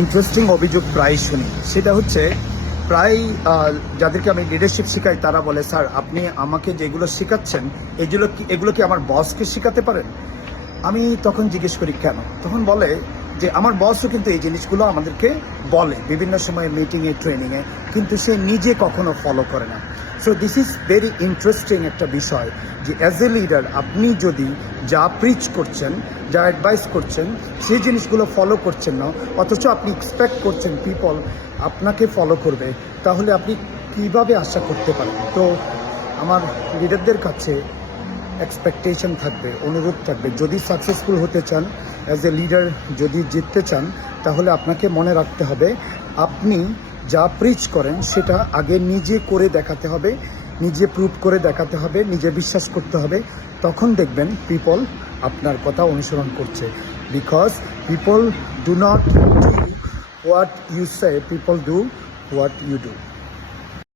Interesting অভিযোগ প্রায় শুনি, সেটা হচ্ছে প্রায় যাদেরকে আমি লিডারশিপ শেখাই তারা বলে, স্যার আপনি আমাকে যেগুলো শেখাচ্ছেন এগুলো কি আমার বসকে শেখাতে পারেন? আমি তখন জিজ্ঞেস করি কেন? তখন বলে যে আমার বসও কিন্তু এই জিনিসগুলো আমাদেরকে বলে বিভিন্ন সময় মিটিংয়ে, ট্রেনিংয়ে, কিন্তু সে নিজে কখনো ফলো করে না। So this is very interesting একটা বিষয় যে অ্যাজ এ লিডার আপনি যদি যা প্রিচ করছেন, যা অ্যাডভাইস করছেন, সেই জিনিসগুলো ফলো করছেন না, অথচ আপনি এক্সপেক্ট করছেন পিপল আপনাকে ফলো করবে, তাহলে আপনি কীভাবে আশা করতে পারেন? তো আমার লিডারদের কাছে এক্সপেকটেশন থাকবে, অনুরোধ থাকবে, যদি সাকসেসফুল হতে চান, অ্যাজ এ লিডার যদি জিততে চান, তাহলে আপনাকে মনে রাখতে হবে আপনি যা প্রিচ করেন সেটা আগে নিজে করে দেখাতে হবে, নিজে প্রুভ করে দেখাতে হবে, নিজে বিশ্বাস করতে হবে। তখন দেখবেন পিপল আপনার কথা অনুসরণ করছে। Because people do not do what you say, people do what you do.